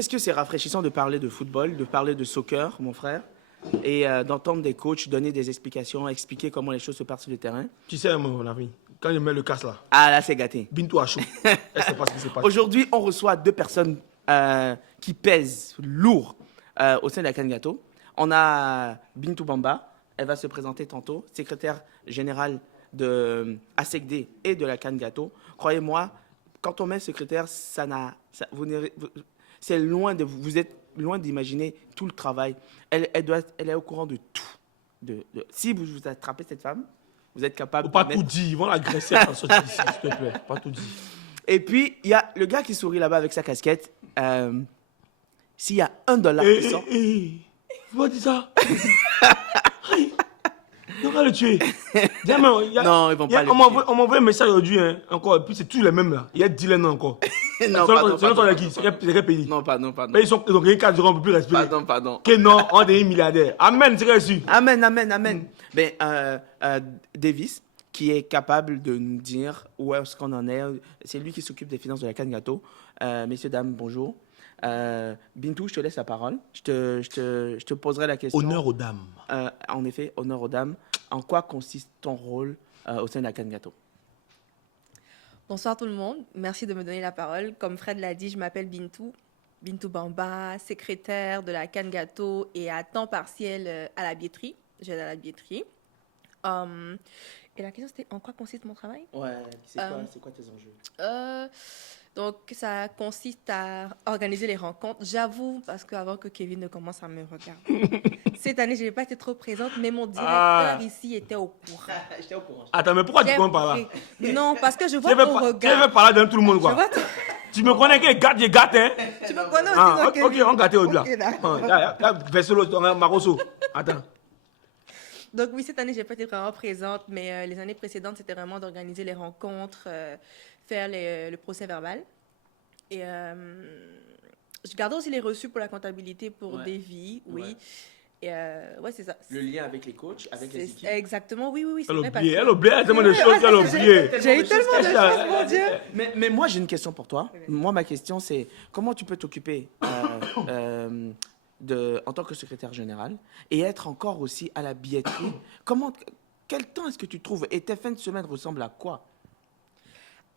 qu'est-ce que c'est rafraîchissant de parler de football, de parler de soccer, mon frère, et d'entendre des coachs donner des explications, expliquer comment les choses se passent sur le terrain. Tu sais, mon ami, quand je mets le casque là, Ah, là, c'est gâté. Bintou a chaud. Elle sait pas ce qui s'est passé. Aujourd'hui, on reçoit deux personnes qui pèsent lourd au sein de la Kangato. On a Bintou Bamba, elle va se présenter tantôt, secrétaire générale de ASECD et de la Kangato. Croyez-moi, quand on met secrétaire, c'est loin de vous êtes loin d'imaginer tout le travail. Elle est au courant de tout. Si vous attrapez cette femme, vous êtes capable Faut pas de tout dire, ils vont l'agresser à sortir d'ici, s'il te plaît. Pas tout dire. Et puis, il y a le gars qui sourit là-bas avec sa casquette. S'il y a $1 qui sort... Faut pas dire ça. On va le tuer. Non, ils vont pas le tuer. On m'a envoyé un message aujourd'hui, hein, encore, et puis c'est tous les mêmes là. Il y a Dylan encore. Non, c'est qui? C'est quel pays? Non, pardon. Mais ils ont gagné 4 jours, on ne peut plus respirer. Pardon. Que non, on est milliardaire. Amen, c'est reçu. Amen. Ben, Davis, qui est capable de nous dire où est-ce qu'on en est. C'est lui qui s'occupe des finances de la Kangato. Messieurs, dames, bonjour. Bintou, je te laisse la parole. Je te poserai la question. Honneur aux dames. En effet, honneur aux dames. En quoi consiste ton rôle au sein de la Kangato? Bonsoir tout le monde, merci de me donner la parole. Comme Fred l'a dit, je m'appelle Bintou Bamba, secrétaire de la Kangato et à temps partiel à la billetterie. J'aide à la billetterie. Et la question c'était en quoi consiste mon travail? Ouais, c'est quoi tes enjeux? Donc ça consiste à organiser les rencontres. J'avoue, parce qu'avant que Kevin ne commence à me regarder, cette année je n'ai pas été trop présente, mais mon directeur ici était au courant. J'étais au courant. Attends, mais pourquoi tu commences par là? Non, parce que je vois ton regard. Tu veux parler devant tout le monde, quoi. Tu me connais que gâte, hein? Tu me connais aussi, ok, on gâte au-delà. Ok, d'accord. Verselo, Maroso. Attends. Donc oui, cette année, j'ai pas été vraiment présente, mais les années précédentes, c'était vraiment d'organiser les rencontres, faire le procès verbal. Et je gardais aussi les reçus pour la comptabilité pour Davy, oui. Ouais. Et ouais, c'est ça. Le lien avec les coachs, avec les équipes. Exactement, oui. Elle a oublié tellement de choses, elle a oublié. J'ai eu tellement de choses, mon Dieu. Mais moi, j'ai une question pour toi. Moi, ma question, c'est comment tu peux t'occuper en tant que secrétaire général et être encore aussi à la billetterie. Quel temps est-ce que tu trouves? Et tes fins de semaine ressemblent à quoi?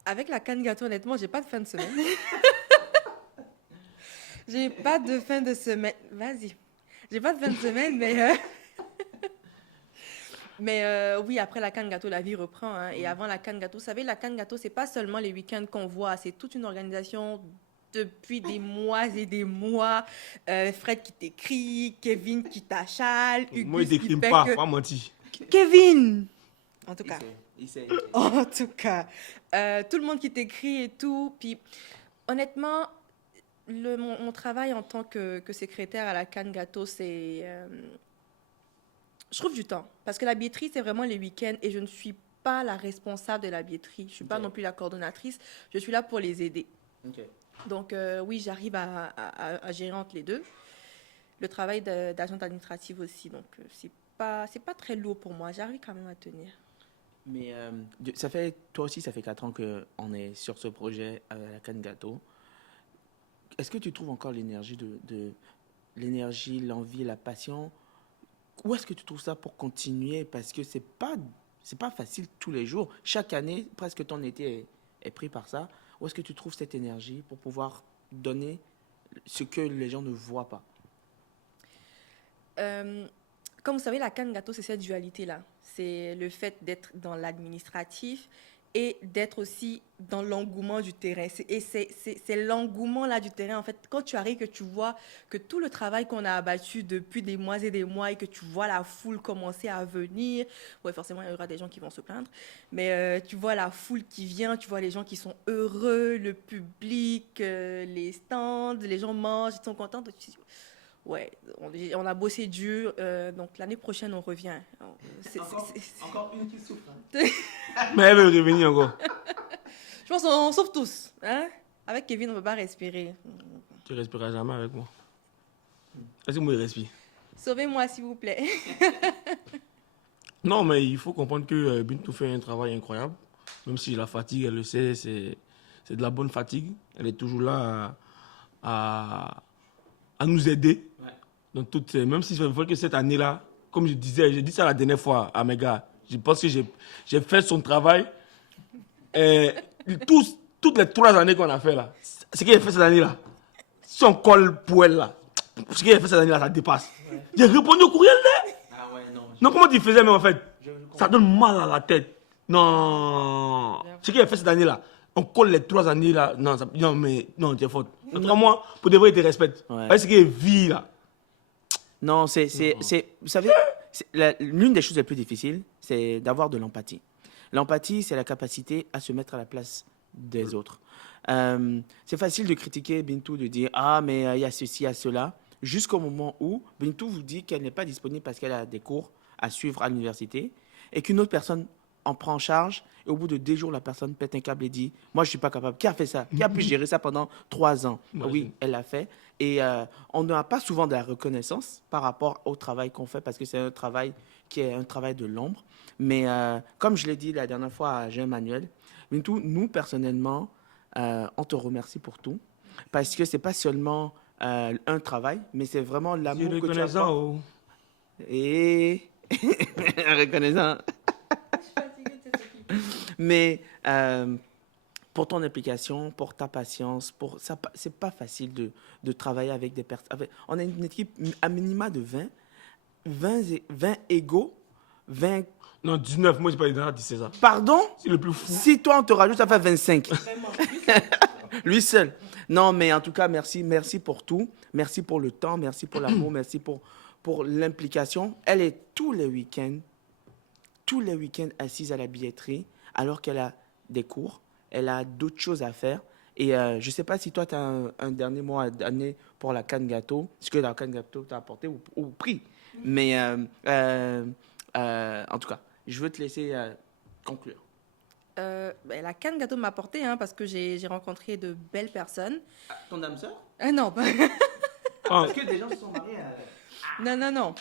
Avec la Kangato, honnêtement, j'ai pas de fin de semaine. J'ai pas de fin de semaine. Vas-y. J'ai pas de fin de semaine, mais oui, après la Kangato, la vie reprend. Hein. Et avant la Kangato, vous savez, la Kangato, c'est pas seulement les week-ends qu'on voit, c'est toute une organisation depuis des mois et des mois. Fred qui t'écrit, Kevin qui t'achale, Hugo moi, il t'écrit pas mentir. Kevin! En tout cas. Il sait. En tout cas. Tout le monde qui t'écrit et tout. Puis, honnêtement, mon travail en tant que secrétaire à la Kangato, c'est... je trouve du temps. Parce que la billetterie, c'est vraiment les week-ends et je ne suis pas la responsable de la billetterie. Je ne suis pas non plus la coordonnatrice. Je suis là pour les aider. Okay. Donc, oui, j'arrive à gérer entre les deux. Le travail d'agente administrative aussi. Donc, c'est pas très lourd pour moi. J'arrive quand même à tenir. Mais toi aussi, ça fait 4 ans qu'on est sur ce projet à la Kangato. Est-ce que tu trouves encore l'énergie, l'énergie, l'envie, la passion? Où est-ce que tu trouves ça pour continuer? Parce que c'est pas facile tous les jours. Chaque année, presque ton été est pris par ça. Où est-ce que tu trouves cette énergie pour pouvoir donner ce que les gens ne voient pas? Comme vous savez, la Kangato, c'est cette dualité-là. C'est le fait d'être dans l'administratif et d'être aussi dans l'engouement du terrain. C'est l'engouement-là du terrain. En fait, quand tu arrives, que tu vois que tout le travail qu'on a abattu depuis des mois et des mois et que tu vois la foule commencer à venir, ouais, forcément, il y aura des gens qui vont se plaindre, mais tu vois la foule qui vient, tu vois les gens qui sont heureux, le public, les stands, les gens mangent, ils sont contents. Ouais, on a bossé dur, donc l'année prochaine, on revient. Encore une qui souffre. Hein. Mais elle veut revenir encore. Je pense qu'on souffre tous. Hein? Avec Kevin, on ne peut pas respirer. Tu ne respireras jamais avec moi. Est-ce que moi, je respire? Sauvez-moi, s'il vous plaît. Non, mais il faut comprendre que Bintou fait un travail incroyable. Même si la fatigue, elle le sait, c'est de la bonne fatigue. Elle est toujours là à à nous aider. Ouais. Dans toutes, même si je vois que cette année-là, comme je disais, j'ai dit ça la dernière fois à mes gars, je pense que j'ai fait son travail. Et toutes les 3 années qu'on a fait là, ce qu'il a fait cette année-là, si on colle pour elle là, ce qu'il a fait cette année-là, ça dépasse. Ouais. J'ai répondu au courriel là. Ah ouais, non. Non, comment tu faisais même en fait? Je Ça donne mal à la tête. Non. Ce qu'il a fait cette année-là, on colle les 3 années là. Non, non mais non, tu es faute. Moi, pour de vrai, il te respecte. Ouais. Ce qu'il vit là. Non, vous savez, l'une des choses les plus difficiles, c'est d'avoir de l'empathie. L'empathie, c'est la capacité à se mettre à la place des autres. C'est facile de critiquer Bintou, de dire « Ah, mais il y a ceci, il y a cela », jusqu'au moment où Bintou vous dit qu'elle n'est pas disponible parce qu'elle a des cours à suivre à l'université et qu'une autre personne en prend en charge et au bout de 2 jours, la personne pète un câble et dit « Moi, je ne suis pas capable. Qui a fait ça? Qui a pu gérer ça pendant 3 ans ?» Oui, elle l'a fait. Et on n'a pas souvent de la reconnaissance par rapport au travail qu'on fait parce que c'est un travail qui est un travail de l'ombre. Mais comme je l'ai dit la dernière fois à Jean-Emmanuel, nous, personnellement, on te remercie pour tout parce que ce n'est pas seulement un travail, mais c'est vraiment l'amour que tu apportes. Oh. Et reconnaissant. Mais pour ton implication, pour ta patience, pour ça, c'est pas facile de travailler avec des personnes. On a une équipe à minima de 20 égaux, 20. Non, 19, moi, je pas dit c'est ça. Pardon? C'est le plus fou. Si toi, on te rajoute, ça fait 25. Lui seul. Non, mais en tout cas, merci pour tout. Merci pour le temps, merci pour l'amour, merci pour l'implication. Elle est tous les week-ends assise à la billetterie, alors qu'elle a des cours, elle a d'autres choses à faire. Et je ne sais pas si toi, tu as un dernier mot à donner pour la canne gâteau, ce que la canne gâteau t'a apporté ou pris. Mais en tout cas, je veux te laisser conclure. La canne gâteau m'a apporté parce que j'ai rencontré de belles personnes. Ah, ton âme sœur? Non, pas. Parce que des gens se sont mariés. Non.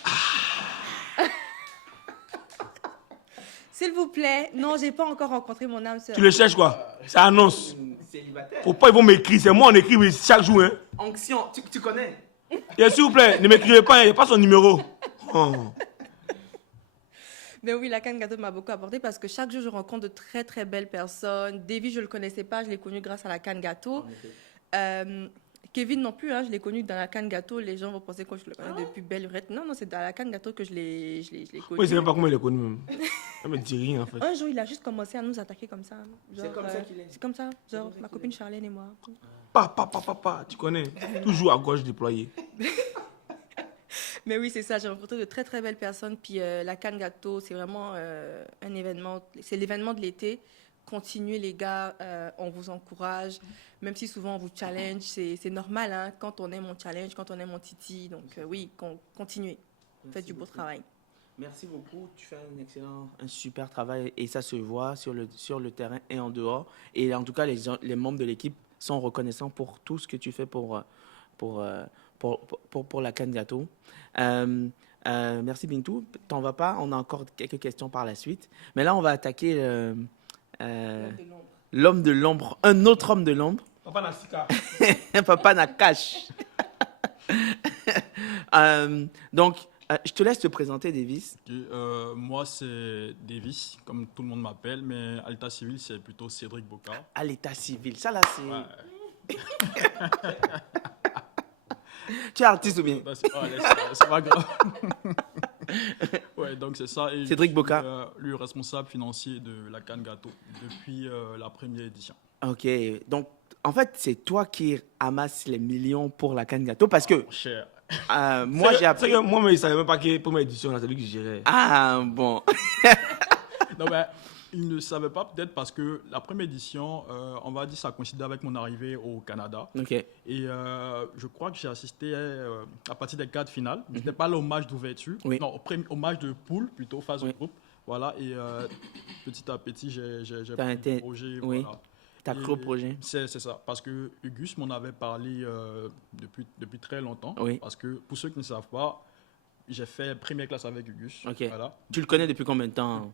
S'il vous plaît, non, j'ai pas encore rencontré mon âme sœur. Tu le cherches quoi? Ça annonce. Célibataire. Faut pas, ils vont m'écrire. C'est moi, on écrit mais chaque jour. Hein. Onction, tu connais? Et s'il vous plaît, ne m'écrivez pas, il n'y a pas son numéro. Oh. Mais oui, la canne gâteau m'a beaucoup apporté parce que chaque jour, je rencontre de très, très belles personnes. Davy, je ne le connaissais pas, je l'ai connu grâce à la canne gâteau. Kevin non plus, je l'ai connu dans la canne gâteau. Les gens vont penser que je le connais depuis belle lurette. Non, c'est dans la canne gâteau que je l'ai connu. Oui, je ne sais même pas comment il est connu même. Ça me dit rien en fait. Un jour, il a juste commencé à nous attaquer comme ça. C'est comme ça qu'il est. C'est comme ça, genre ma copine Charlène et moi. Papa, tu connais. Toujours à gauche déployé. Mais oui, c'est ça. J'ai rencontré de très, très belles personnes. Puis la canne gâteau, c'est vraiment un événement. C'est l'événement de l'été. Continuez, les gars. On vous encourage. Même si souvent on vous challenge, c'est normal. Quand on aime, on challenge. Quand on aime, on titille. Donc oui, continuez. Faites du beau travail. Merci beaucoup. Tu fais un super travail et ça se voit sur le terrain et en dehors. Et en tout cas, les membres de l'équipe sont reconnaissants pour tout ce que tu fais pour la canne gâteau. Merci Bintou. T'en vas pas, on a encore quelques questions par la suite. Mais là, on va attaquer l'homme de l'ombre, un autre homme de l'ombre. Papa Nassika. Papa Nakash. Donc, je te laisse te présenter, Davis. Moi, c'est Davis, comme tout le monde m'appelle, mais à l'état civil, c'est plutôt Cédric Boka. À l'état civil, ça là, c'est... Ouais. Tu es artiste ou bien? C'est pas grave. Ouais, donc c'est ça. Et Cédric Boka. Je suis le responsable financier de la canne gâteau depuis la première édition. Ok, donc en fait, c'est toi qui amasses les millions pour la canne gâteau parce que Cher. moi j'ai appris. Moi, mais il ne savait même pas que pour première édition, c'est lui qui gérait. Ah bon. Non, mais il ne savait pas peut-être parce que la première édition, on va dire, ça coïncidait avec mon arrivée au Canada. Ok. Et je crois que j'ai assisté à partir des quarts de finale. Ce n'était pas le match d'ouverture. Oui. Non, au match de poule, plutôt, phase de groupe. Voilà, et petit à petit, j'ai pris le projet. Oui. Voilà. T'as cru au projet. C'est ça, parce que Auguste m'en avait parlé depuis très longtemps. Oui. Parce que pour ceux qui ne savent pas, j'ai fait première classe avec Auguste. Ok. Voilà. Tu le connais depuis combien de temps?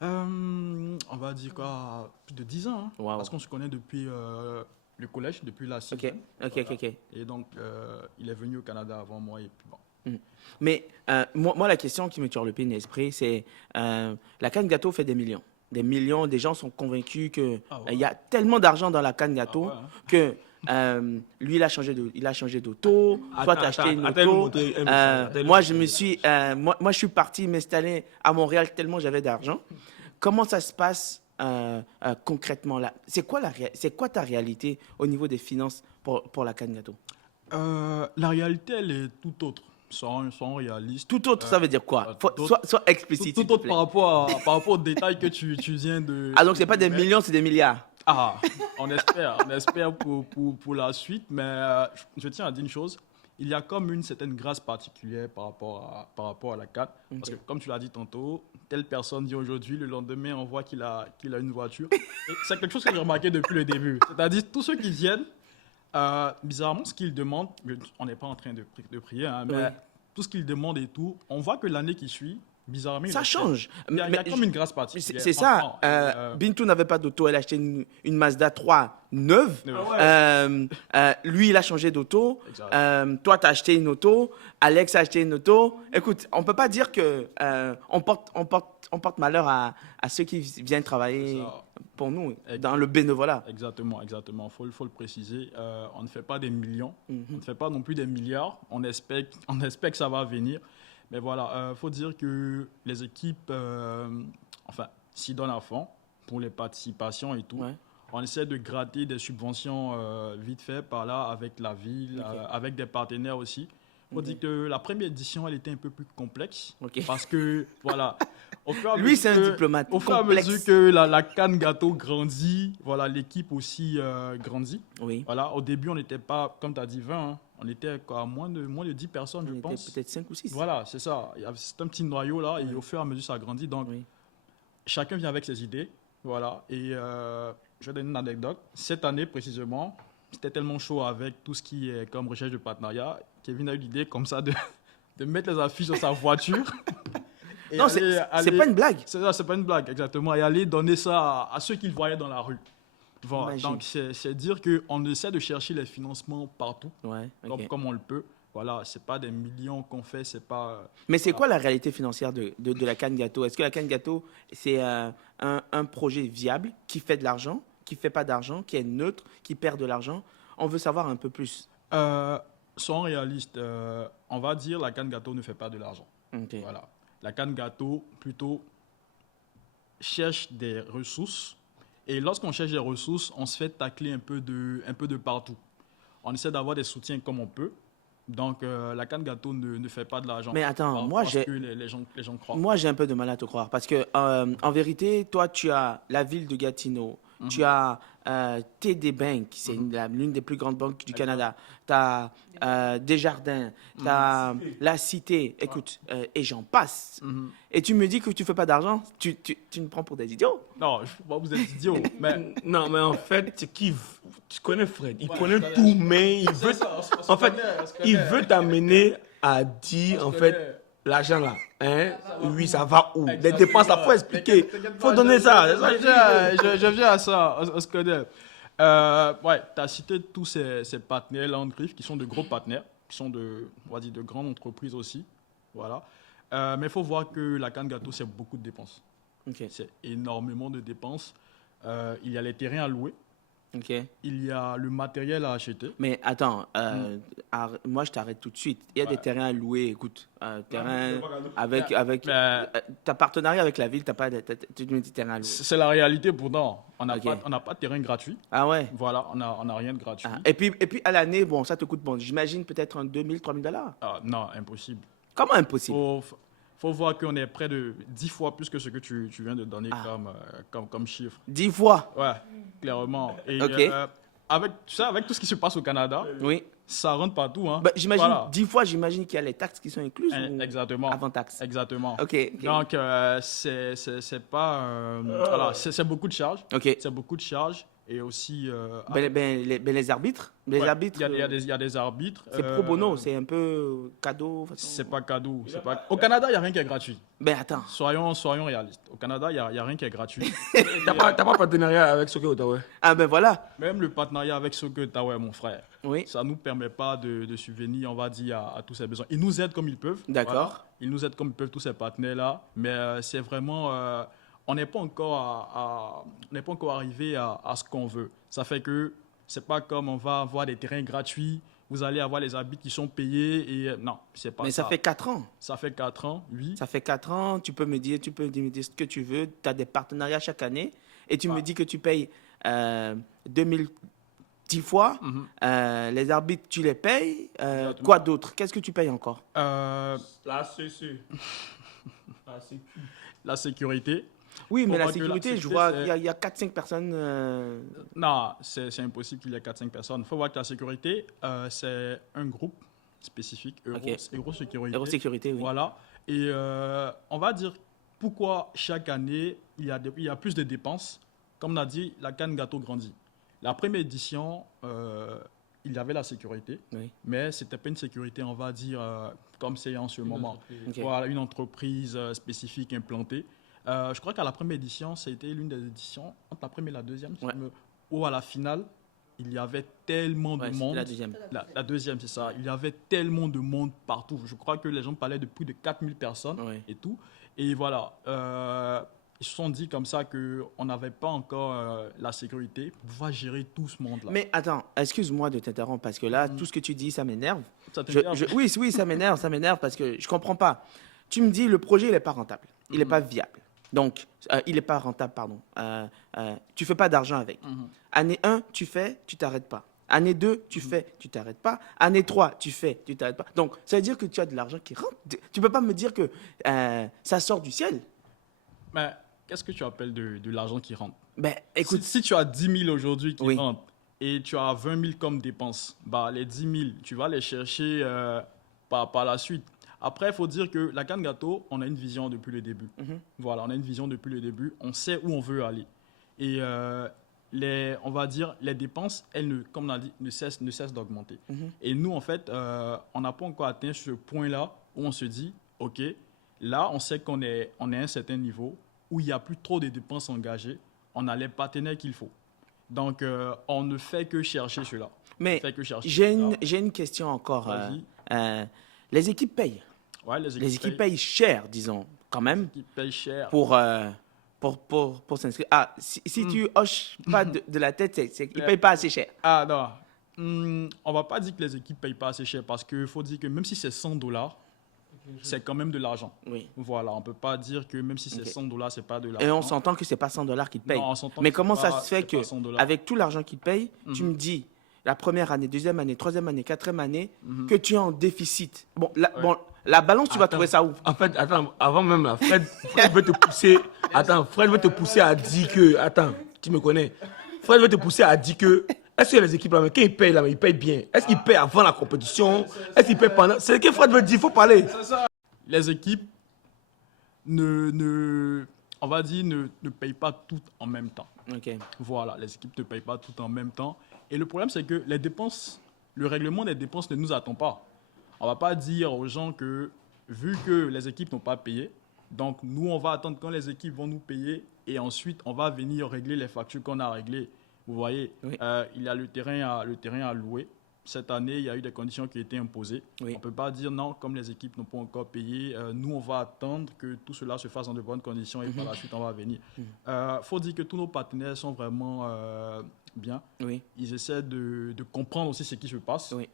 On va dire quoi, plus de 10 ans. Hein, Wow. Parce qu'on se connaît depuis le collège, depuis la Ok, sixième. ok, Voilà. ok. Et donc, il est venu au Canada avant moi. Et puis bon. Mais moi, la question qui me tue le l'esprit, c'est la canne gâteau fait des millions. Des millions, des gens sont convaincus qu'il Ah ouais. y a tellement d'argent dans la canne gâteau Ah ouais, hein. que lui, il a changé d'auto, toi, tu as acheté une auto. Moi, je suis parti m'installer à Montréal tellement j'avais d'argent. Comment ça se passe concrètement là? C'est quoi ta réalité au niveau des finances pour la canne gâteau? La réalité, elle est tout autre. Soyons réalistes. Tout autre, ça veut dire quoi? tout autre. Sois explicite, Tout s'il te autre plaît. par rapport aux détails que tu viens de... Ah, donc c'est pas des millions, c'est des milliards. Ah, on espère pour la suite, mais je tiens à dire une chose. Il y a comme une certaine grâce particulière par rapport à la CAT. Parce que, comme tu l'as dit tantôt, telle personne dit aujourd'hui, le lendemain, on voit qu'il a une voiture. Et c'est quelque chose que j'ai remarqué depuis le début. C'est-à-dire, tous ceux qui viennent, bizarrement, ce qu'ils demandent, on n'est pas en train de prier, hein, mais Ouais. tout ce qu'ils demandent et tout, on voit que l'année qui suit, bizarrement, Ça il change. y a Mais comme une grâce particulière. c'est ça. Franchement, Bintou n'avait pas d'auto, elle a acheté une Mazda 3 neuve. Lui, il a changé d'auto. Exact. Toi, tu as acheté une auto. Alex a acheté une auto. Écoute, on ne peut pas dire que on porte malheur à ceux qui viennent travailler C'est ça. pour nous, dans le bénévolat. Exactement. Faut le préciser. On ne fait pas des millions, Mhm. on ne fait pas non plus des milliards. On espère que ça va venir. Mais voilà, faut dire que les équipes, s'y donnent à fond pour les participations et tout. Ouais. On essaie de gratter des subventions vite fait par là avec la ville, Ok. avec des partenaires aussi. Faut Ok. dire que la première édition, elle était un peu plus complexe. Ok. Parce que, voilà, au fur et à Lui, c'est un mesure que- diplomate Au fur et à complexe. mesure que la canne gâteau grandit, voilà, l'équipe aussi grandit. Oui. Voilà, au début, on n'était pas, comme tu as dit, 20, hein. On était à moins de 10 personnes, je On était pense. peut-être 5 ou 6. Voilà, c'est ça. C'est un petit noyau là, et au fur et à mesure, ça grandit. Donc, Oui. chacun vient avec ses idées. Voilà, et je vais donner une anecdote. Cette année, précisément, c'était tellement chaud avec tout ce qui est comme recherche de partenariat. Kevin a eu l'idée comme ça de mettre les affiches dans sa voiture. Et Non, c'est pas une blague. C'est ça, c'est pas une blague, exactement. Et aller donner ça à ceux qu'il voyait dans la rue. Voilà. Imagine. Donc, c'est dire qu'on essaie de chercher les financements partout, Ouais, ok. comme on le peut. Voilà, c'est pas des millions qu'on fait, c'est pas... Mais c'est quoi la réalité financière de la canne gâteau? Est-ce que la canne gâteau, c'est un projet viable qui fait de l'argent, qui fait pas d'argent, qui est neutre, qui perd de l'argent? On veut savoir un peu plus. Soyons réalistes, on va dire la canne gâteau ne fait pas de l'argent. Ok. Voilà. La canne gâteau, plutôt, cherche des ressources. Et lorsqu'on cherche des ressources, on se fait tacler un peu de partout. On essaie d'avoir des soutiens comme on peut. Donc, la canne gâteau ne fait pas de l'argent. Mais attends, Par moi, rapport à ce que les gens croient. Moi, j'ai un peu de mal à te croire parce que, en vérité, toi, tu as la ville de Gatineau, tu as TD Bank, c'est l'une des plus grandes banques du Canada, tu as Desjardins, tu as la Cité, écoute, et j'en passe. Et tu me dis que tu fais pas d'argent, tu me prends pour des idiots. Non, je ne sais pas, vous êtes idiot. Mais Non, mais en fait, c'est tu connais Fred, il connaît tout, mais il veut, en fait, il veut t'amener à dire, en fait, l'argent là, hein, oui, ça va où? Les dépenses, là, faut expliquer, faut donner ça. C'est ça, Je viens à ça, on se connaît. Ouais, tu as cité tous ces partenaires là en griffe qui sont de gros partenaires, qui sont on va dire, de grandes entreprises aussi. Voilà. Mais il faut voir que la canne gâteau, c'est beaucoup de dépenses. Ok, C'est énormément de dépenses. Il y a les terrains à louer, ok. il y a le matériel à acheter. Mais attends, moi, je t'arrête tout de suite. Il y a des Ouais. terrains à louer, écoute, terrain avec, Mais- ta partenariat avec la ville, tu me dis terrain à louer. C'est la réalité pourtant. On n'a Ok. pas de terrain gratuit. Ah ouais? Voilà, on n'a rien de gratuit. Ah, et puis à l'année, bon, ça te coûte, bon, j'imagine peut-être un 2000, 3000 $. Ah, non, impossible. Comment impossible? Faut voir qu'on est près de 10 fois plus que ce que tu viens de donner Ah. comme chiffre. 10 fois? Ouais, clairement. Et Ok. avec tout ce qui se passe au Canada, Oui. ça rentre partout. Hein. Bah, j'imagine, Voilà. 10 fois, j'imagine qu'il y a les taxes qui sont incluses ou Exactement. avant taxes? Exactement. Ok. Ok. Donc, c'est pas... voilà, c'est beaucoup de charges. Ok. C'est beaucoup de charges. et aussi... Les arbitres, ouais, arbitres, il y a des arbitres. c'est pro bono, c'est un peu cadeau. C'est pas cadeau. Au Canada, il n'y a rien qui est gratuit. Ben attends, Soyons réalistes. Au Canada, il y a rien qui est gratuit. T'as pas partenariat avec Soccer Ottawa? ah ben voilà, Même le partenariat avec Soccer Ottawa, mon frère, oui, ça ne nous permet pas de subvenir, on va dire, à tous ces besoins. Ils nous aident comme ils peuvent. D'accord. Voilà. Ils nous aident comme ils peuvent, tous ces partenaires-là. Mais c'est vraiment... on n'est pas encore on n'est pas encore arrivé à ce qu'on veut. Ça fait que c'est pas comme on va avoir des terrains gratuits, vous allez avoir les arbitres qui sont payés et non, c'est pas mais ça. ça fait 4 ans. Ça fait 4 ans, oui. Ça fait 4 ans, tu peux me dire ce que tu veux, tu as des partenariats chaque année et tu me dis que tu payes 2010 fois, Mhm. Les arbitres, tu les payes, Exactement. quoi d'autre? Qu'est-ce que tu payes encore? La CC. La CQ. La sécurité. Oui, mais Pour la moi que la sécurité, je sécurité, vois c'est- qu'il y a 4-5 personnes. Non, c'est impossible qu'il y ait 4-5 personnes. Il faut voir que la sécurité, c'est un groupe spécifique, Ok. Eurosécurité. Eurosécurité, oui. Voilà. Et on va dire pourquoi chaque année, il y a plus de dépenses. Comme on a dit, la canne gâteau grandit. La première édition, il y avait la sécurité, Oui. mais ce n'était pas une sécurité, on va dire, comme c'est en ce moment. Ok. Voilà, une entreprise spécifique implantée. Je crois qu'à la première édition, ça a été l'une des éditions, entre la première et la deuxième, si Ouais. je où à la finale, il y avait tellement Ouais, de c'était monde. la deuxième. La deuxième, c'est ça. Il y avait tellement de monde partout. Je crois que les gens parlaient de plus de 4000 personnes Ouais. et tout. Et voilà, ils se sont dit comme ça qu'on n'avait pas encore la sécurité pour pouvoir gérer tout ce monde-là. Mais attends, excuse-moi de t'interrompre parce que là, tout ce que tu dis, ça m'énerve. Ça t'énerve? Oui, oui, ça m'énerve parce que je comprends pas. Tu me dis le projet, il n'est pas rentable, il n'est pas viable. Donc, il n'est pas rentable, pardon. Tu fais pas d'argent avec. Mhm. Année 1, tu fais, tu t'arrêtes pas. Année 2, tu fais, tu t'arrêtes pas. Année 3, tu fais, tu t'arrêtes pas. Donc, ça veut dire que tu as de l'argent qui rentre. Tu peux pas me dire que ça sort du ciel. Mais qu'est-ce que tu appelles de l'argent qui rentre? Ben, écoute, Si tu as 10 000 aujourd'hui qui Oui. rentrent et tu as 20 000 comme dépenses, bah, les 10 000, tu vas les chercher par la suite. Après, il faut dire que la canne gâteau, on a une vision depuis le début. Mhm. Voilà, on a une vision depuis le début. On sait où on veut aller. Et on va dire, les dépenses, elles, comme on a dit, ne cessent d'augmenter. Mhm. Et nous, en fait, on n'a pas encore atteint ce point-là où on se dit, OK, là, on sait qu'on est à un certain niveau où il n'y a plus trop de dépenses engagées. On a les partenaires qu'il faut. Donc, on ne fait que chercher cela. mais On fait que chercher j'ai cela. une question encore. Vas-y. Les équipes payent. Ouais, Les équipes payent cher, disons, quand même, Qui payent cher. pour s'inscrire. Ah, si tu hoches pas de la tête, c'est qu'ils ne payent pas assez cher. Ah non. On va pas dire que les équipes payent pas assez cher parce qu'il faut dire que même si c'est 100 $, c'est quand même de l'argent. Oui. Voilà, on peut pas dire que même si c'est Ok. 100 $, c'est pas de l'argent. Et on s'entend que ce n'est pas 100 $ qu'ils te payent. Non, on s'entend Mais que comment c'est ça pas- se fait c'est pas 100 $. avec tout l'argent qu'ils te payent, tu Mhm. me dis la première année, deuxième année, troisième année, quatrième année, Mhm. que tu es en déficit. Bon, Ouais. la balance, tu vas Attends. trouver ça où? En fait, attends, avant même là, Fred veut te pousser. Attends, Fred veut te pousser à dire que. Attends, tu me connais. Fred veut te pousser à dire que. Est-ce que les équipes là, mais quand ils payent là, mais ils payent bien? Est-ce qu'ils payent avant la compétition? Est-ce qu'ils payent pendant? C'est ce que Fred veut dire, il faut parler. Les équipes on va dire, ne payent pas toutes en même temps. Ok. Voilà, les équipes ne payent pas toutes en même temps. Et le problème, c'est que les dépenses, le règlement des dépenses ne nous attend pas. On ne va pas dire aux gens que, vu que les équipes n'ont pas payé, donc nous, on va attendre quand les équipes vont nous payer et ensuite, on va venir régler les factures qu'on a réglées. Vous voyez, Oui. il y a le terrain à louer. Cette année, il y a eu des conditions qui ont été imposées. Oui. On ne peut pas dire non, comme les équipes n'ont pas encore payé, nous, on va attendre que tout cela se fasse dans de bonnes conditions et par la suite, on va venir. Il faut dire que tous nos partenaires sont vraiment bien. Oui. Ils essaient de comprendre aussi ce qui se passe. Oui.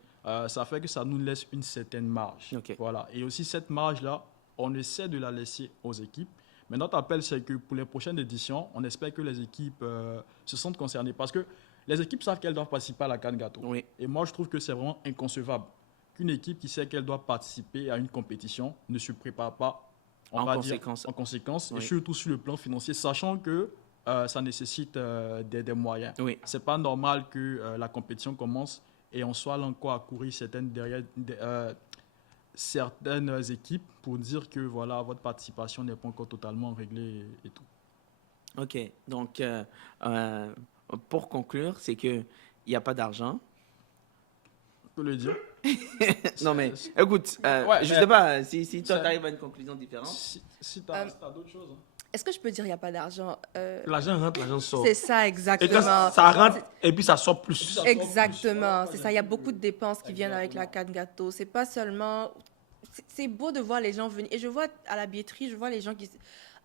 Ça fait que ça nous laisse une certaine marge. Ok. Voilà. Et aussi, cette marge-là, on essaie de la laisser aux équipes. Mais notre appel, c'est que pour les prochaines éditions, on espère que les équipes se sentent concernées. Parce que les équipes savent qu'elles doivent participer à la canne gâteau. Oui. Et moi, je trouve que c'est vraiment inconcevable qu'une équipe qui sait qu'elle doit participer à une compétition ne se prépare pas En va conséquence. dire, en conséquence, Oui. et surtout sur le plan financier, sachant que ça nécessite des moyens. Oui. C'est pas normal que la compétition commence et on soit là encore à courir certaines équipes pour dire que voilà, votre participation n'est pas encore totalement réglée et tout. Ok. Donc, pour conclure, c'est qu'il n'y a pas d'argent. Je peux le dire. Non, mais écoute, Ouais, je mais- sais pas si toi, ça- tu arrives à une conclusion différente. Si tu as, d'autres choses. Hein. Est-ce que je peux dire il n'y a pas d'argent? L'argent rentre, l'argent sort. C'est ça, Et quand exactement. ça rentre, et puis ça sort plus. Exactement, c'est ça. Il y a beaucoup de dépenses qui viennent avec la canne gâteau. C'est pas seulement. C'est beau de voir les gens venir. Et je vois à la billetterie, je vois les gens qui.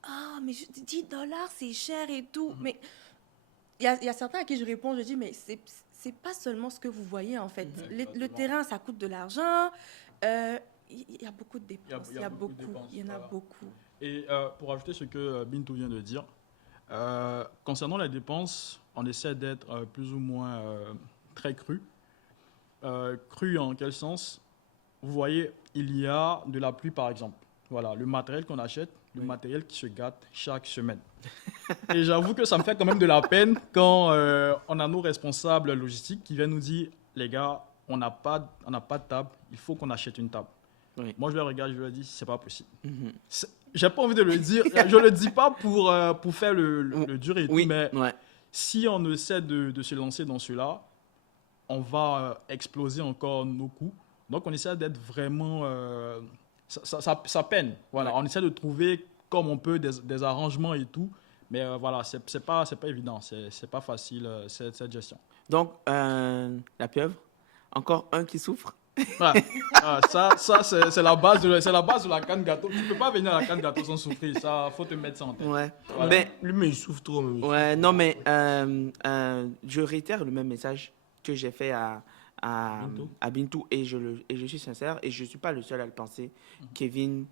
Ah, mais 10 dollars, c'est cher et tout. Mais il y a certains à qui je réponds, je dis, mais c'est pas seulement ce que vous voyez en fait. Le terrain, ça coûte de l'argent. Il y a beaucoup de dépenses. Il y a beaucoup. dépenses, Il y en a voilà. beaucoup. Et pour ajouter ce que Bintou vient de dire, concernant les dépenses, on essaie d'être plus ou moins très cru. Cru en quel sens? Vous voyez, il y a de la pluie par exemple. Voilà, le matériel qu'on achète, le matériel qui se gâte chaque semaine. Et j'avoue que ça me fait quand même de la peine quand on a nos responsables logistiques qui viennent nous dire, les gars, on n'a pas de table, il faut qu'on achète une table. Oui. Moi, je les regarde, je leur dis, c'est pas possible. Mhm. J'ai pas envie de le dire. Je le dis pas pour faire le dur et Oui, tout, mais ouais. si on essaie de se lancer dans cela, on va exploser encore nos coûts. Donc, on essaie d'être vraiment... ça peine. Voilà. Ouais. On essaie de trouver comme on peut des arrangements et tout. Mais voilà, c'est pas évident. C'est pas facile, cette gestion. Donc, la pieuvre, encore un qui souffre. Voilà. Ça c'est la base de la canne gâteau. Tu peux pas venir à la canne gâteau sans souffrir. Ça, faut te mettre ça en tête. Ouais. Voilà. Mais, Lui, mais il souffre trop. Même. ouais, non, mais je réitère le même message que j'ai fait Bintou. à Bintou et je suis sincère et je ne suis pas le seul à le penser. Kevin,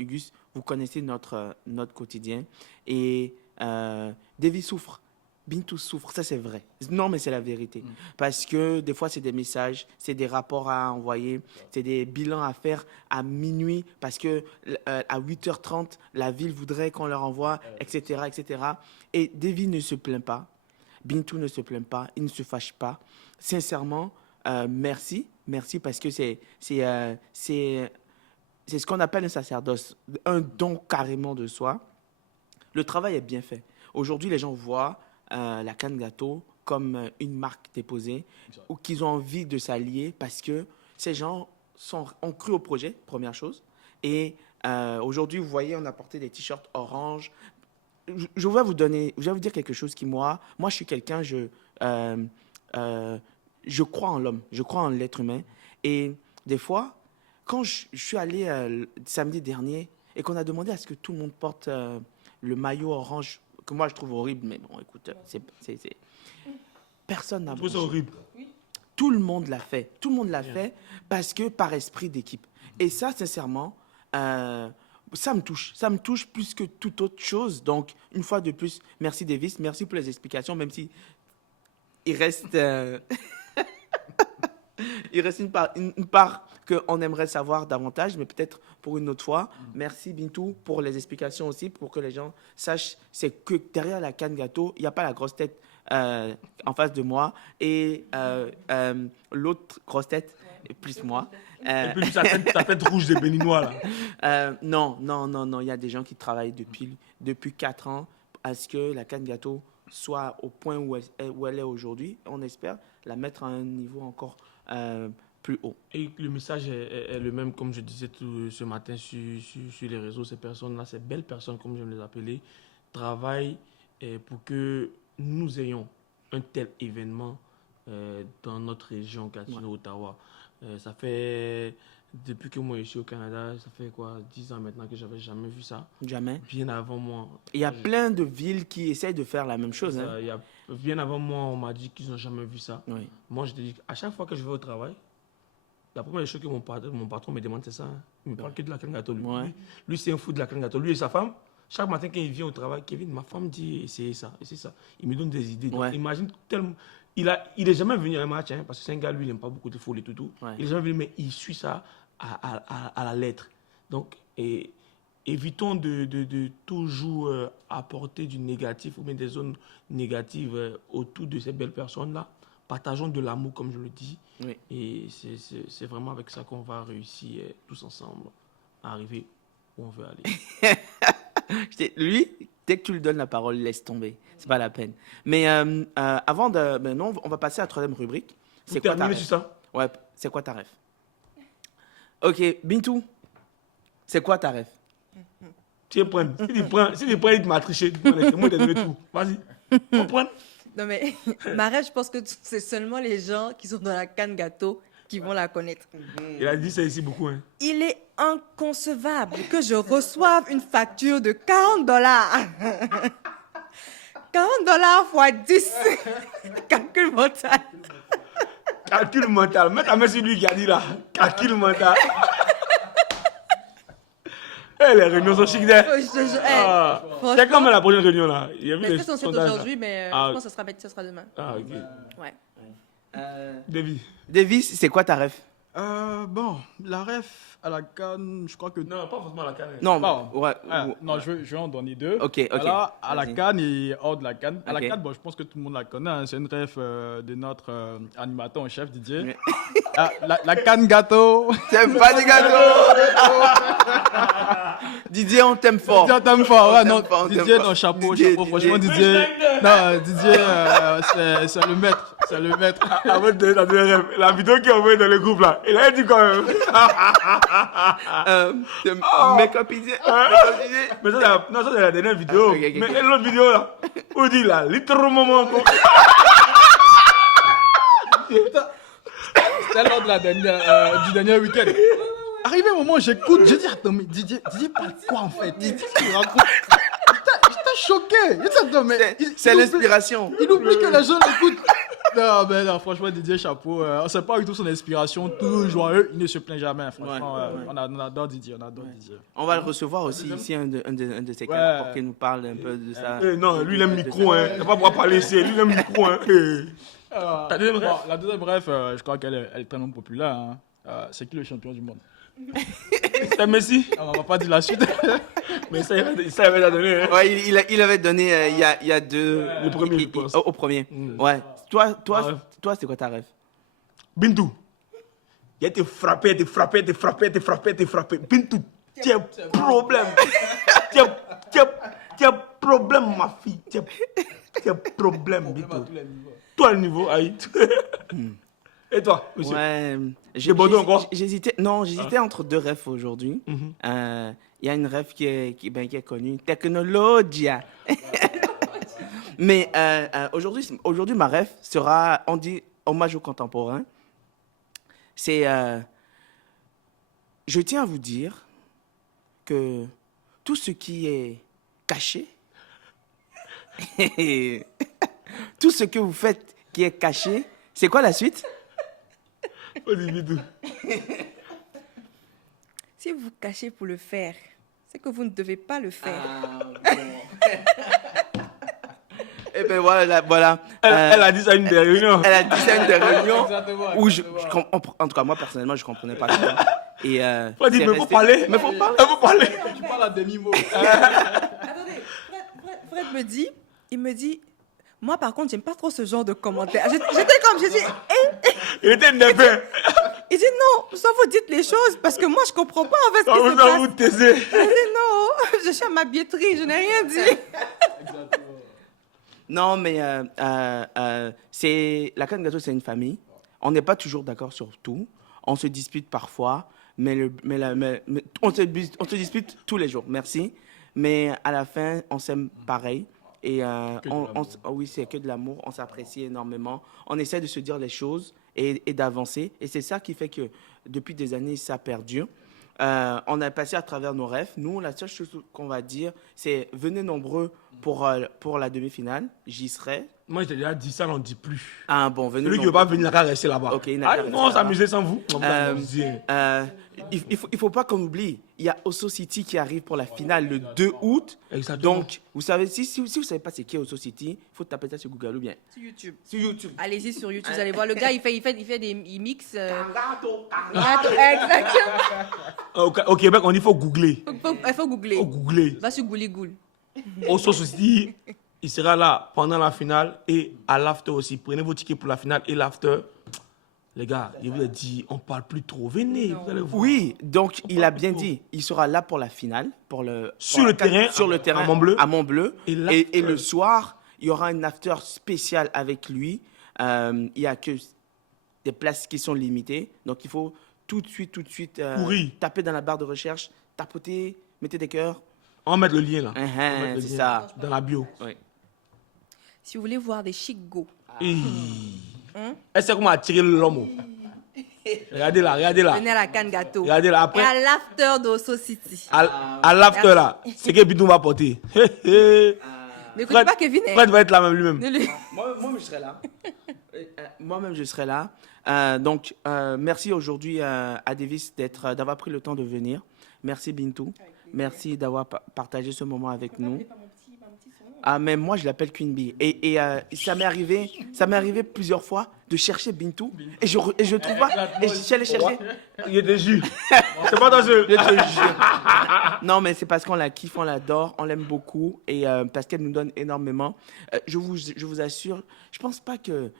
Auguste, vous connaissez notre quotidien et Davy souffre. Bintou souffre, ça c'est vrai. Non, mais c'est la vérité. Parce que des fois, c'est des messages, c'est des rapports à envoyer, c'est des bilans à faire à minuit, parce que à 8h30, la ville voudrait qu'on leur envoie, etc., etc. Et Davy ne se plaint pas, Bintou ne se plaint pas, il ne se fâche pas. Sincèrement, merci parce que c'est ce qu'on appelle un sacerdoce, un don carrément de soi. Le travail est bien fait. Aujourd'hui, les gens voient la canne gâteau comme une marque déposée ou qu'ils ont envie de s'allier parce que ces gens ont cru au projet, première chose. Et aujourd'hui, vous voyez, on a porté des t-shirts orange. Je vais vous dire quelque chose qui, moi je suis quelqu'un, je crois en l'homme, je crois en l'être humain. Et des fois, quand je suis allé samedi dernier et qu'on a demandé à ce que tout le monde porte le maillot orange, que moi je trouve horrible, mais bon, écoute, personne n'a Je trouve ça bronché. horrible. Tout le monde l'a fait. Tout le monde l'a fait parce que par esprit d'équipe. Et ça, sincèrement, ça me touche. Ça me touche plus que toute autre chose. Donc, une fois de plus, merci Davis. Merci pour les explications, même si il reste, il reste une part qu'on aimerait savoir davantage, mais peut-être pour une autre fois. Merci Bintou pour les explications aussi, pour que les gens sachent c'est que derrière la canne gâteau, il n'y a pas la grosse tête en face de moi et l'autre grosse tête, plus moi. Et puis ta tête rouge des Béninois, là. Non, il y a des gens qui travaillent depuis 4 ans à ce que la canne gâteau soit au point où elle est aujourd'hui. On espère la mettre à un niveau encore plus haut. Et le message est le même, comme je disais tout ce matin sur les réseaux. Ces personnes-là, ces belles personnes, comme j'aime les appeler, travaillent pour que nous ayons un tel événement dans notre région, Gatineau-Ottawa. Ça fait, depuis que moi je suis au Canada, ça fait quoi, 10 ans maintenant que j'avais jamais vu ça. Jamais. Bien avant moi. Il y a plein de villes qui essayent de faire la même chose. Hein. Bien avant moi, on m'a dit qu'ils n'ont jamais vu ça. Oui. Moi, je te dis, à chaque fois que je vais au travail, la première chose que mon patron me demande, c'est ça. Hein. Il me parle que de la canne gâteau. Ouais. Lui, c'est un fou de la canne gâteau. Lui et sa femme, chaque matin quand il vient au travail, Kevin, ma femme dit, c'est ça, et c'est ça. Il me donne des idées. Donc, Ouais. imagine tellement. Il est jamais venu à un match, hein, parce que c'est un gars, lui, il n'aime pas beaucoup de foule et tout. Ouais. Il est jamais venu, mais il suit ça à la lettre. Donc, évitons de toujours apporter du négatif ou bien des zones négatives autour de ces belles personnes-là. Partageons de l'amour, comme je le dis. Oui. Et c'est vraiment avec ça qu'on va réussir tous ensemble à arriver où on veut aller. Lui, dès que tu lui donnes la parole, laisse tomber. C'est pas la peine. Mais avant de... Maintenant, on va passer à la troisième rubrique. C'est quoi ta terminer ref? sur ça. Ouais, c'est quoi ta ref? Ok, Bintou, c'est quoi ta ref? Tu prends. Si tu prends, il m'a triché. Moi, t'as donné tout. Vas-y. On prend. Non, mais ma rêve, je pense que c'est seulement les gens qui sont dans la canne gâteau qui vont la connaître. Il a dit ça ici beaucoup. Hein. Il est inconcevable que je reçoive une facture de $40. $40 fois 10. Calcul mental. Calcul mental. Mets ta main sur lui qui a dit là. Calcul mental. Eh, les réunions sont chic d'air. Franchement, C'est quand même la prochaine réunion là. Il y a vu mais les c'est censé être sondages, là. aujourd'hui, mais Ah. je pense que ça sera demain. Ah, ok. Ouais. David. Davis, c'est quoi ta ref? Bon, la ref à la canne, je crois que... Non, pas forcément la carrière. Non, Bon. ouais. Non, je vais en donner deux. Ok. Alors, à la Vas-y. canne et hors de la canne. À Ok. la canne, bon, je pense que tout le monde la connaît. Hein. C'est une ref de notre animateur en chef, Didier. Ouais. La canne gâteau. T'aimes pas les gâteaux? Didier, on t'aime fort. Didier, t'aimes fort. Ouais, On non, t'aime fort, on Didier, t'aime non, fort. chapeau, Didier, chapeau. Franchement, Didier. Didier, c'est le maître. C'est le maître. Avant de donner ta deuxième rêve, la vidéo qu'il a envoyée dans le groupe là, il a dit quand même. Make-up Didier. Mais ça, non, ça c'est la dernière vidéo. Ah, ok, ok, Mais ok. l'autre vidéo là, où il dit là, littéralement. C'était lors de la dernière, du dernier week-end. Arrivé un moment, j'écoute, je dis, attends, mais Didier parle de quoi en fait? Didier, il raconte. J'étais choqué. Je dis, attends, mais C'est l'inspiration. il oublie que les gens l'écoutent. Non, mais non, franchement, Didier, chapeau. On ne sait pas du tout son inspiration, toujours joyeux, il ne se plaint jamais. Franchement, on adore Didier, on adore Didier. On va le recevoir aussi ici, un de ces Ouais. cas, pour qu'il nous parle un peu de ça. Eh, non, lui il aime le micro, hein. Il n'a pas pouvoir parler ici, lui il aime le micro, hein. Eh. Ta deuxième ref? La deuxième bref, je crois qu'elle est très non populaire. Hein. C'est qui le champion du monde? C'est Messi. On va pas dire la suite. Mais ça, il avait déjà donné, hein. Ouais, il avait donné il y a deux. Le premier, je pense. Au premier. Ouais. Toi, Ouais. c'est quoi ta rêve? Bintou. Il a été frappé. Bintou, tu as un problème. Tu as un problème, ma fille. Tu as un problème, Bintou. Toi, le niveau, aïe. Et toi, monsieur? Ouais. T'es Bordeaux encore? J'hésitais entre deux refs aujourd'hui. Il y a une ref qui est connue, Technologia. Mais aujourd'hui, ma ref sera, on dit, hommage aux contemporains. C'est, je tiens à vous dire que tout ce qui est caché, tout ce que vous faites qui est caché, c'est quoi la suite? Vas-y, Bintou. Si vous cachez pour le faire, c'est que vous ne devez pas le faire. Et ben voilà. Elle a dit ça à une des réunions. Elle a dit ça à une des réunions Exactement, où en tout cas moi personnellement je comprenais pas ça. Et Faut dire, c'est mais faut resté- parler. Mais faut parler. Il faut parler. Tu parles à demi-mot. Attendez, Fred il me dit, moi par contre, j'aime pas trop ce genre de commentaires. J'ai dit, Il était nerveux. il dit non, soit vous dites les choses parce que moi je comprends pas en fait ce Ça qui vous se a passe. vous taiser. J'ai dit non, je cherche ma billetterie, je n'ai rien dit. Non mais c'est la canne gâteau c'est une famille. On n'est pas toujours d'accord sur tout. On se dispute parfois, mais on se dispute tous les jours. Merci. Mais à la fin on s'aime pareil. Et oui, c'est que de l'amour, on s'apprécie énormément. On essaie de se dire les choses et d'avancer. Et c'est ça qui fait que depuis des années, ça perdure. On a passé à travers nos rêves. Nous, la seule chose qu'on va dire, c'est venez nombreux pour la demi-finale. J'y serai. Moi, je t'ai déjà dit ça, on n'en dit plus. Ah bon, venez Celui qui ne veut nombreux. pas venir, il n'a qu'à rester là-bas. Ok, il n'a qu'à rester non, on là-bas. s'amusait sans vous. On va Euh, s'amuser. Il faut pas qu'on oublie, il y a Osso City qui arrive pour la finale le 2 août. Exactement. Donc, vous savez, si vous savez pas c'est qui Osso City, il faut taper ça sur Google ou bien Sur YouTube. sur YouTube. Allez-y sur YouTube, vous allez voir. Le gars, il mixe. Exactement. Au Québec, on dit faut googler. Il faut googler. Faut googler. Va sur Gouli. Au Society, il sera là pendant la finale et à l'after aussi. Prenez vos tickets pour la finale et l'after. Les gars, je vous ai dit, on parle plus trop. Venez, Non. vous allez voir. Oui, donc il a parle bien beaucoup. dit, il sera là pour la finale, Sur le terrain, sur le à terrain Montbleu. à Montbleu. Et Et, l'after. le soir, il y aura un after spécial avec lui. Il y a que des places qui sont limitées, donc il faut tout de suite Courir. taper dans la barre de recherche, tapoter, mettez des cœurs. On va mettre le lien là. On va mettre le C'est lien ça. dans la bio. Oui. Si vous voulez voir des chic go, Elle sait comment attirer l'homme. Regardez là, regardez là. venez à la Cannes Gâteau. Regardez là, Et après, à l'after d'Osso City. à l'after là, c'est que Bidou va porter. N'écoutez Fred- pas Kevin. hein. Fred va être là même lui-même. Ne le- Moi-même, je serai là. Moi-même, je serai là. Donc, merci aujourd'hui à Davis d'avoir pris le temps de venir. Merci Bintou. Merci d'avoir partagé ce moment avec nous. Ah, mais moi, je l'appelle Queen Bee. Et ça m'est arrivé plusieurs fois de chercher Bintou. Et je ne trouve pas. Et je suis allé chercher. Il est déçu. C'est pas dans ce. Je te jure. Non, mais c'est parce qu'on la kiffe, on l'adore, on l'aime beaucoup et parce qu'elle nous donne énormément. Je vous assure, je pense pas que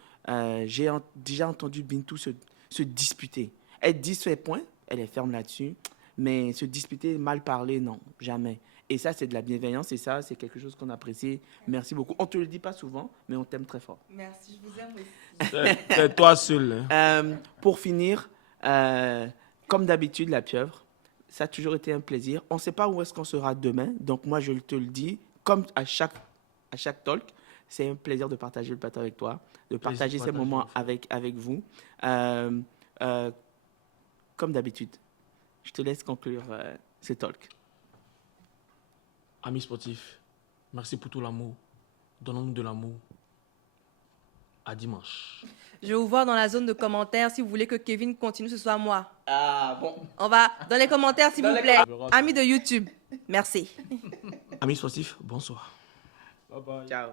j'ai déjà entendu Bintou se disputer. Elle dit ses points, elle est ferme là-dessus, mais se disputer, mal parler, non, jamais. Et ça, c'est de la bienveillance et ça, c'est quelque chose qu'on apprécie. Merci beaucoup. On te le dit pas souvent, mais on t'aime très fort. Merci, je vous aime aussi. C'est toi seul. Pour finir, comme d'habitude, la pieuvre, ça a toujours été un plaisir. On ne sait pas où est-ce qu'on sera demain, donc moi je te le dis, comme à chaque talk, c'est un plaisir de partager le plateau avec toi, de partager ces moments avec vous. Comme d'habitude, je te laisse conclure ce talk. Amis sportifs, merci pour tout l'amour. Donnons-nous de l'amour. À dimanche. Je vais vous voir dans la zone de commentaires. Si vous voulez que Kevin continue, ce soit moi. Ah bon. On va dans les commentaires, s'il vous plaît. Amis de YouTube, merci. Amis sportifs, bonsoir. Bye bye. Ciao.